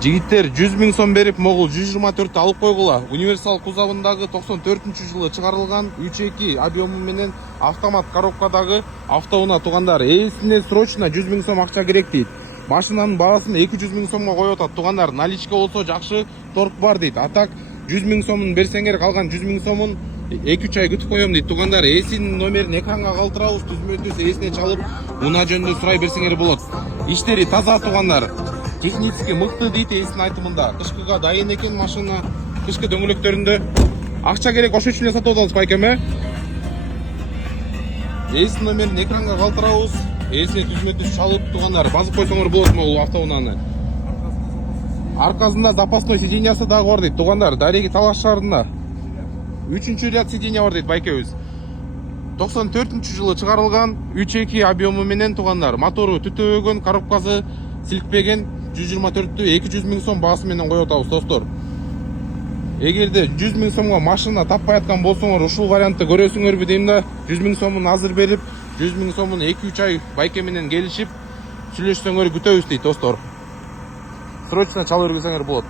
Жигиттер 100 000 сом берип могул 124 алып койгула. Универсал кузовундагы 94-жылы чыгарылган 3.2 объему менен автомат коробкадагы автоунаа тугандар. Ээсине срочно 100 000 сом акча керек дейт. Машинанын баасын 200 000 сомго коюп атат тугандар. Наличка болсо жакшы, торг бар дейт. А так 100 000 сомун берсеңер калган 100 000 сомун 2-3 ай күтүп коем дейт тугандар. Ээсинин номерин экранга калтырабыз, түзмө-түз ээсине чалып, унаа жөнүндө сурай берсеңер болот. Иштери таза тугандар. Технически мыкты дейт ээсинин айтымында. Кышкыга дайын экен машина, кышкы дөңгөлөктөрүндө. Акча керек, ошол үчүн эле сатып атабыз байкем, Ээсинин номерин экранга калтырабыз, ээсине түзмө-түз чалып тугандар. Басып койсоңор болот могул автоунааны. Аркасында запасной сиденьясы дагы бар дейт тугандар. Дареги талаш шаарында 3-чү ряд сиденья бар дейт байкебиз. 94-жылы чыгарылган 3.2 объему менен тугандар. Мотору түтөбөгөн, коробкасы силикпеген. 124-тү 200 000 сом баасы менен коюп атабыз достор. Эгерде 100 000 сомго машина таппай аткан болсоңор, ушул вариантты көрөсүңөрбү дейм да. 100 000 сомун азыр берип, 100 000 сомун 2-3 ай байке менен келишип, сүйлөшсөңөр күтөбүз дейт достор. Срочно чалып бергилсеңер болот.